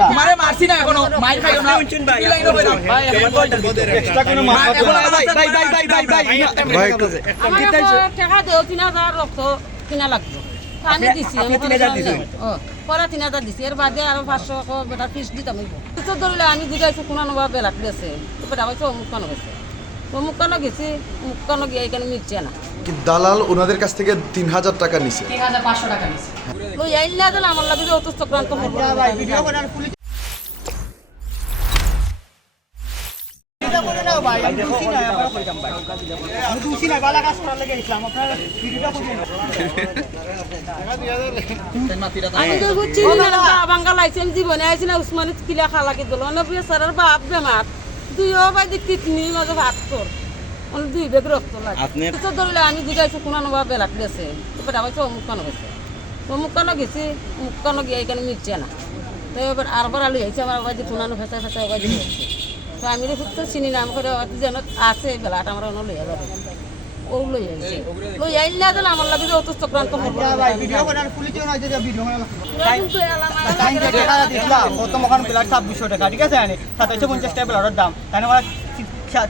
তোমারে মারছি না এখনও মাইর খাইও না বইলাম। ভাই এক্সট্রা কোনো মাছ ভাই ভাই ভাই ভাই ভাই ভাই টাকা দেও তিন হাজার রক্ত কিনা লাগতো আমি দিছি আমি তিন হাজার দিছেন? ও পরে তিন হাজার দিছি এর বাদে আরও পাঁচশো বেটা ফিস দিতাম তো ধরলে আমি বুঝাইছো কোনো নবা বেলাক তো বেটা অমুক কানো গেছে অমুক কানো গেছি অমুক কানো গিয়ে এখানে মিলছে না। কি দালাল ওনাদের কাছ থেকে তিন হাজার টাকা নিছে? তিন হাজার পাঁচশো টাকা নিচ্ছে লই আইন না দিলে আমার লাগে যে করব আমি দুষি না বালা কাজ করার লেগে গেছিলাম আপনার ভিডিওটা করবেন আমি তো বাঙ্গা লাইসেন্স জীবনে আইছি না উসমানি কিলা খালাকে দিল। অনেক বাপ বেমার। দুইও বাই দিক কিডনি মাঝে ভাত কর। অনেক দুই বেগ রক্ত লাগে। তো ধরলে আমি জিজ্ঞাসা কোনো নবা বেলাক গেছে তো বেটা কইছে অমুক কানো গেছে। অমুক কানো গেছি অমুক কানো গিয়ে এখানে মিলছে না। তো এবার আরবার আলু হয়েছে আমার পুনানো ফেসা ফেসা বাড়ি হয়েছে। তো আমি তো চিনি না আমি করে যেন আছে বেলাটা আমার অন্য লইয়া যাবে। ও লই আইছে লই আইন না দিলে আমার লাগে যে অত চক্রান্ত করব ভিডিও করার পুলিশ নয় যে ভিডিও কিন্তু এলাম টাইম যে টাকা দিছিলাম প্রথম ওখানে প্লাট ছাব্বিশশো টাকা ঠিক আছে আনি? পঞ্চাশ টাকা প্লাটের দাম। তাই আমার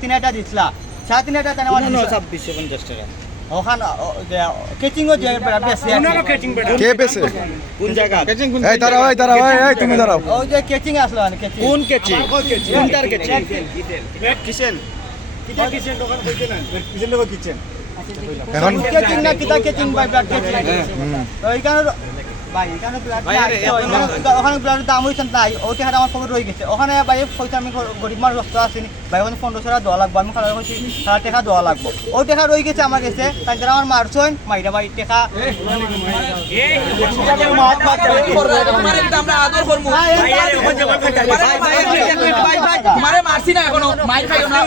তিন হাজার দিছিলা। সাড়ে তিন হাজার তাই আমার ছাব্বিশশো পঞ্চাশ টাকা। ওখান কেচিংও যে বেশি কে পেছে কোন জায়গা? এই দাঁড়াও এই দাঁড়াও এই, এই তুমি দাঁড়াও। ওই যে কেচিং আসলো মানে কেচিং। কোন কেচিং? কোনটার কেচিং? কিচেন কিটা কিচেন দোকান কইতে না কিচেন দোকান কিচেন না কিতা কিচেন বাই ব্লাড কিচেন তো এইখানে ভাই এখানে ওখানে ব্লাডের দাম হয়েছে তাই ওই টাকাটা আমার খবর রয়ে গেছে ওখানে ভাই পয়সা আমি গরিব মানুষ রক্ত আসেনি ভাই ওখানে পনেরোশো টাকা দেওয়া লাগবো আমি খারাপ হয়েছি সারা টাকা দেওয়া লাগবো ওই টাকা রয়ে গেছে আমার কাছে তাই যারা আমার মারছেন মাইরা ভাই টাকা মারছি না এখনও মাইর খাইও না।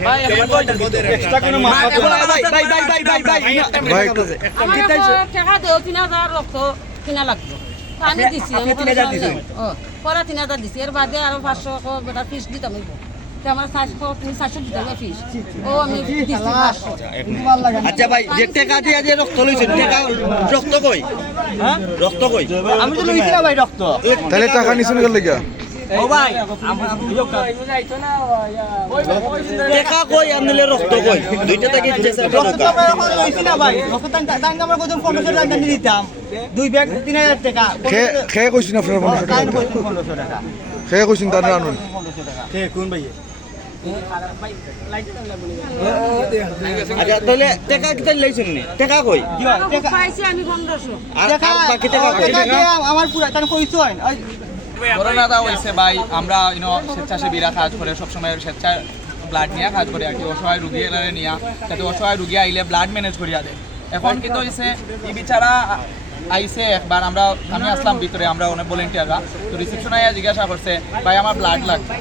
ভাই এক্সট্রা কোনো ভাই ভাই ভাই ভাই ভাই ভাই ভাই টাকা দেও তিন হাজার রক্ত কিনা লাগবে। তো আমি দিছি আমি পরে তিন হাজার দিছি। এর বাদে আরও পাঁচশো বেটা ফিস দিতাম তো আমার চারশো তুমি চারশো দিতাম ফিস ও আমি দিছি পাঁচশো। আচ্ছা ভাই যে টাকা দিয়ে যে রক্ত লইছেন টাকা রক্ত কই? রক্ত কই? আমি তো লইছিলাম ভাই রক্ত তাহলে টাকা নিছেন গেল গিয়া ও ভাই টাকা কই আনলে রক্ত কই? দুইটা থেকে টাকা দাম দিতাম। দুই ব্যাগ তিন হাজার টাকা। খে খেয়ে কইছেন আপনার পনেরোশো টাকা? কইছি পনেরোশো টাকা। খেয়ে কইছেন তার আনুন? পনেরোশো কোন ভাই আচ্ছা তাহলে টাকা কিতা লইছেন নি? টাকা কই? হয়? পাইছি আমি পনেরোশো আর বাকি টাকা কই? আমার পুরা তান কইছেন ওই করোনাটা হয়েছে ভাই আমরা ইউনো স্বেচ্ছাসেবীরা কাজ করে সবসময় স্বেচ্ছা ব্লাড নিয়ে কাজ করে আর কি অসহায় রুগী এলারে নিয়ে যাতে অসহায় রুগী আইলে ব্লাড ম্যানেজ করিয়া দেয় এখন কিন্তু হয়েছে এই বিচারা আইসে একবার আমরা আমি আসলাম ভিতরে আমরা অনেক ভলেন্টিয়াররা তো রিসেপশন আইয়া জিজ্ঞাসা করছে ভাই আমার ব্লাড লাগবে।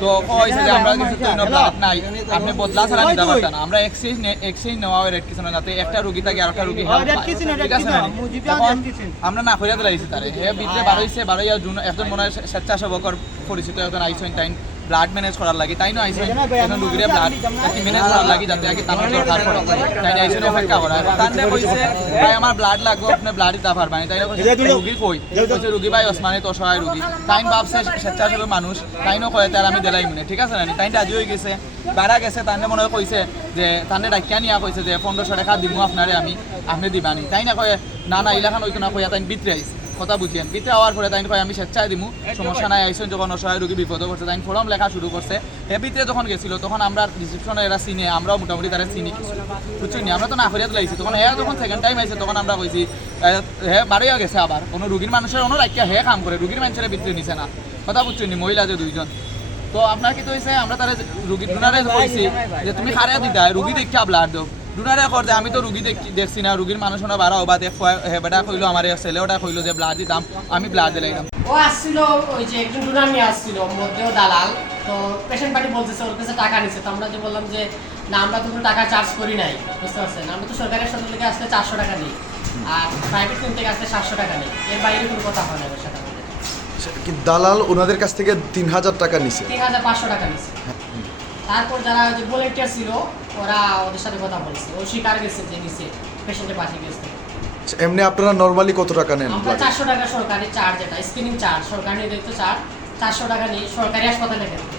তো কইছে যে আমরা কিছু তো ব্লাড নাই। আপনি বদলা ছাড়া নিতে পারতেন আমরা এক্সচেঞ্জ এক্সচেঞ্জ নেওয়া হয় রেড যাতে একটা রোগী থাকে আরেকটা রোগী। আমরা না কইরা দিলাইছি তারে। হে বিদ্রে বাড়াইছে বাড়াইয়া জুন একজন মনে হয় স্বেচ্ছাসেবকর পরিচিত একজন আইসেন তাইন ব্লাড ম্যানেজ করার লাগি তাই না আইসেন এখন রুগীরে ব্লাড ম্যানেজ করার লাগি যাতে আগে তার দরকার পড়ে তাই আইসেন অপেক্ষা করা। তান্ডে কইছে ভাই আমার ব্লাড লাগবে আপনি ব্লাড দিতে পারবেন তাই রুগী কই? কইছে রুগী ভাই ওসমানে তো অসহায় রুগী। তাইন ভাবছে স্বেচ্ছাসেবক মানুষ। তাইনও কয়ে তার আমি দিলাই মনে। ঠিক আছে না তাইন রাজি হয়ে গেছে। বাড়া গেছে তান্ডে মনে কইছে যে তান্ডে ডাকিয়া নিয়া কইছে যে পনেরোশো টাকা দিব আপনারে আমি আপনি দিবানি। তাই না কয়ে না না ইলাখান হইতো না কইয়া তাইন বিতরে আইছে। কথা বুঝিয়েন বিতে হওয়ার পরে তাই কয় আমি স্বেচ্ছায় দিমু। সমস্যা নাই আইসেন যখন অসহায় রোগী বিপদ করছে তাই ফরম লেখা শুরু করছে। হে বিতে যখন গেছিল তখন আমরা রিসেপশনে এরা চিনে আমরাও মোটামুটি তারা চিনি কিছু। বুঝছেন নি? আমরা তো না করিয়া দিলাইছি তখন হে যখন সেকেন্ড টাইম আইছে তখন আমরা কইছি হে বারোয়া গেছে আবার। কোনো রুগীর মানুষের অন্য রাখিয়া হে কাম করে রুগীর মানুষের বিতরে নিছে না। কথা বুঝছেন নি? মহিলা যে দুইজন। তো আপনার কি তো হয়েছে আমরা তারা রুগী কইছি যে তুমি খারিয়া দিতা রুগী দেখিয়া ব্লাড দাও। ডুনারে কর যে আমি তো রুগী দেখি- দেখছি না রুগীর মানুষ না বাড়া হবা দেখ হে বেটা কইলো আমার ছেলে ওটা কইলো যে ব্লাড দিতাম আমি ব্লাড দিলাম ও আসছিল ওই যে একজন ডোনার নিয়ে আসছিল মধ্যেও দালাল। তো পেশেন্ট পার্টি বলতেছে ওর কাছে টাকা নিচ্ছে তো আমরা যে বললাম যে না আমরা তো কোনো টাকা চার্জ করি নাই। বুঝতে পারছেন? আমরা তো সরকারের সাথে থেকে আসলে চারশো টাকা নিই। আর প্রাইভেট ক্লিনিক থেকে আসলে সাতশো টাকা নিই। এর বাইরে কোনো কথা হয় না ওর সাথে। কি দালাল ওনাদের কাছ থেকে তিন হাজার টাকা নিছে? তিন হাজার পাঁচশো টাকা নিচ্ছে তারপর যারা ওই যে ভলেন্টিয়ার ছিল ওরা ওদের সাথে কথা বলছে। ও স্বীকার গেছে যে নিছে পেশেন্টের পাশে গেছে। এমনি আপনারা নর্মালি কত টাকা নেন? আমরা চারশো টাকা সরকারি চার্জ যেটা স্ক্রিনিং চার্জ সরকারি নির্ধারিত চার্জ চারশো টাকা নিই সরকারি হাসপাতালে ক্ষেত্রে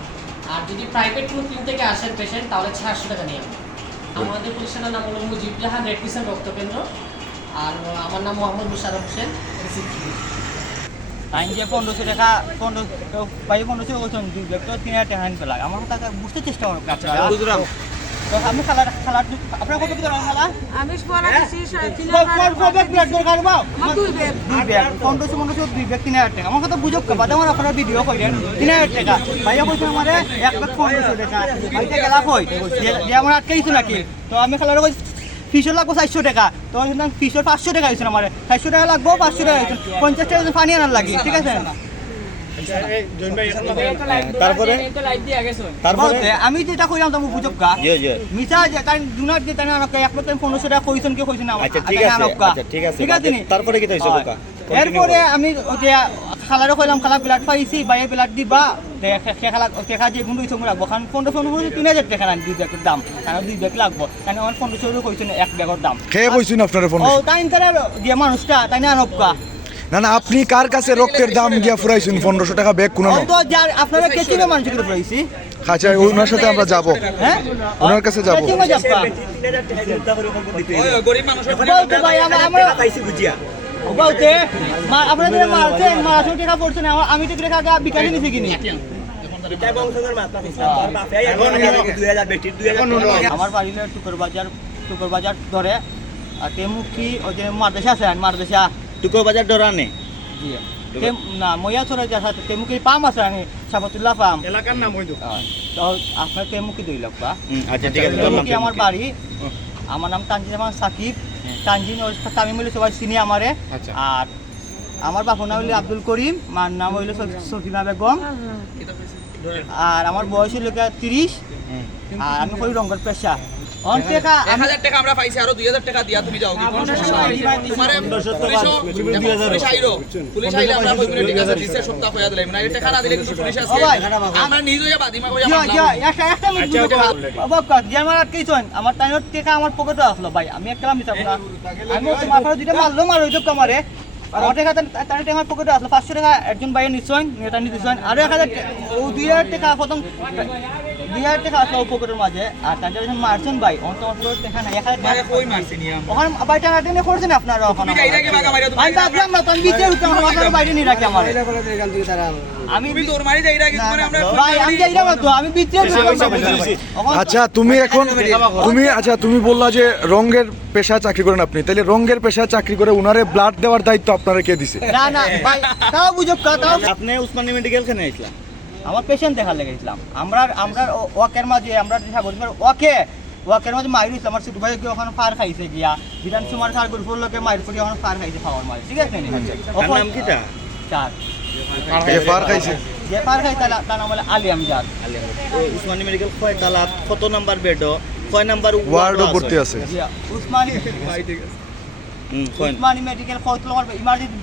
আর যদি প্রাইভেট কোনো ক্লিনিক থেকে আসেন পেশেন্ট তাহলে চারশো টাকা নিই আমরা আমাদের প্রতিষ্ঠানের নাম হলো মুজিব জাহান রেড ক্রিসেন্ট রক্ত কেন্দ্র। আর আমার নাম মোহাম্মদ মুশারফ হোসেন আইন যে পনেরোশো টাকা পনেরো ভাই পনেরোশো বলছেন দুই ব্যাগ তো তিন হাজার টাকা আইন পেলাম। আমার টাকা বুঝতে চেষ্টা করো বুঝলাম। তো আমি খেলা খেলা আপনার কত কি দরকার খেলা? আমি পড়া দিছি সাড়ে তিন কবে ব্যাগ দরকার বা আমার দুই ব্যাগ। দুই ব্যাগ। পনেরোশো পনেরোশো দুই ব্যাগ তিন হাজার টাকা। আমার কথা বুঝক কা? আমার আপনারা ভিডিও করেন তিন হাজার টাকা। ভাইয়া কইছে আমার এক ব্যাগ টাকা গেলা কই? যে- নাকি? তো আমি খেলার কই লাগবো চারশো টাকা। তো ফিসের পাঁচশো টাকা হয়েছে আমার। চারশো টাকা লাগবো পাঁচশো টাকা পঞ্চাশ টাকা পানি আনার লাগে ঠিক আছে? তারপরে? তারপরে? আমি যেটা কইলাম তুমি বুঝক কা জি জি। মিছা যে তাই যে তাই আনকা এক টাকা কইছেন কি কইছেন আচ্ছা ঠিক আছে আচ্ছা ঠিক আছে ঠিক আছে তারপরে কি হইছে বোকা? এরপরে আমি খালারে কইলাম খালা প্লাট পাইছি বাইরে প্লাট দিবা খেলা টেকা যে গুন্ডু ইচ্ছা রাখব কারণ পনেরোশো পনেরোশো তিন হাজার টাকা না দুই ব্যাগের দাম। কারণ দুই ব্যাগ লাগবো। কারণ আমার পনেরোশো কইছেন এক ব্যাগের দাম। খেয়ে কইছেন আপনারা ফোন ও তাই তারা যে মানুষটা তাই না আনকা না না আপনি কার কাছে রক্তের দাম গিয়া ফুরাইছেন? পনেরোশো টাকা ব্যাগ কোনো আপনারা কে চিনে মানুষকে পাইছি আচ্ছা ওনার সাথে আমরা যাব। হ্যাঁ? ওনার কাছে যাব। কে আমি তো টাকা আগে বিকালে নিছি কিনি আমার বাড়ি হলো টুকর বাজার টুকর বাজার ধরে আর তেমুখী ওই যে মাদ্রাসা আছে মাদ্রাসা। টুকো বাজার ডরানে তেম- না মইয়া চলে যার সাথে তেমুখী পাম আছে আমি সাবতুল্লাহ পাম এলাকার নাম তো আপনার দুই আচ্ছা ঠিক আছে আমার বাড়ি আমার নাম তানজিন আমার সাকিব তানজিন ওর মিলে সবাই চিনি আমারে আচ্ছা। আর আমার বাপুর নাম হইল আব্দুল করিম মার নাম হইল সফ- সফিনা বেগম আর আমার বয়স হইল তিরিশ আর আমি করি রঙ্গর পেশা টাকা আমরা পাইছি আরও দুই হাজার টাকা দিয়া তুমি যাও কি কোনো সমস্যা নাই তোমারে পুলিশ আইলো। পুলিশ আইলে আমরা ঠিক আছে দিছে। সপ্তাহ হইয়া দিলাম না টাকা না দিলে কিন্তু পুলিশ আছে ভাই, আমরা নিজে। একটা একটা টাকা পকেটে আসলো ভাই। আমি এক কালাম না। আমি তোমার আপনারা দুইটা মারলো মারো। আমার টাকা তার টাকা পকেটে আসলো। পাঁচশো টাকা একজন ভাইয়ে নিশ্চয় নেতা নিতেছেন আরও এক হাজার দুই হাজার টাকা প্রথম দুই হাজার টাকা আসলো পকেটের মাঝে আর তার যখন মারছেন ভাই। ওখানে তো টাকা নাই এক হাজার কই মারছি ওখানে ভাই টাকা টেনে করছেন আপনারা ওখানে। তুমি যাইরা কি বাগা মারিয়া তুমি আমি ভাবলাম না তো আমি বিচে উঠতাম আপনারা বাইরে নিয়ে রাখি আমার আমি তোর মারি যাইরা কি না, না, আমরা ভাই আমি যাইলাম না তো আমি বিচে আচ্ছা তুমি এখন তুমি আচ্ছা তুমি বললা যে রঙের পেশা চাকরি করেন আপনি। তাহলে রঙের পেশা চাকরি করে উনারে ব্লাড দেওয়ার দায়িত্ব আপনারা কে দিছে? না না ভাই তাও বুঝো তাও আপনি উসমানী মেডিকেল খানে আইছিলেন। আমার পেশেন্ট দেখা লেগেছিলাম আমরা আমরা ওয়াকের মাঝে আমরা দেখা বলি ওকে ওয়াকের মাঝে মাইর হইছে আমার ভাই গিয়ে ওখানে ফার খাইছে গিয়া। বিধান সুমার সার গুরফুর লোকে মাইর পড়ি ওখানে ফার খাইছে খাওয়ার মাঝে ঠিক আছে? নি? নাম কিটা চার ফার খাইছে। যে ফার খাই তার তার নাম হলো উসমানী মেডিকেল কয় কত নাম্বার বেড কয় নাম্বার ওয়ার্ডও ভর্তি আছে। উসমানী কয় উসমানী মেডিকেল কৌতুল ইমার্জেন্সি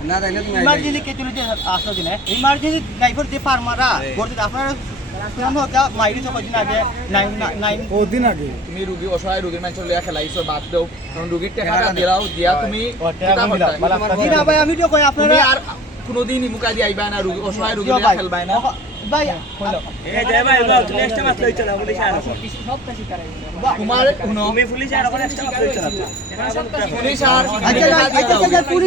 ইমার্জেন্সি কে চলে যে আসলো দিনে। ইমার্জেন্সি ড্রাইভার যে ফার্মারা করতে আপনারা কদিন আগে? নাইন নাইন তুমি রুগী অসহায় রুগীর মানুষ লিয়া খেলাইছো বাদ দাও। কারণ রুগীর টাকাটা দিলাও দিয়া তুমি আমি তো কই আপনারা আর কোনোদিন মুখা দিয়ে আইবা না রুগী অসহায় রুগী খেলবাই না। শুনো পুলিশ আর আচ্ছা আচ্ছা আচ্ছা পুলিশ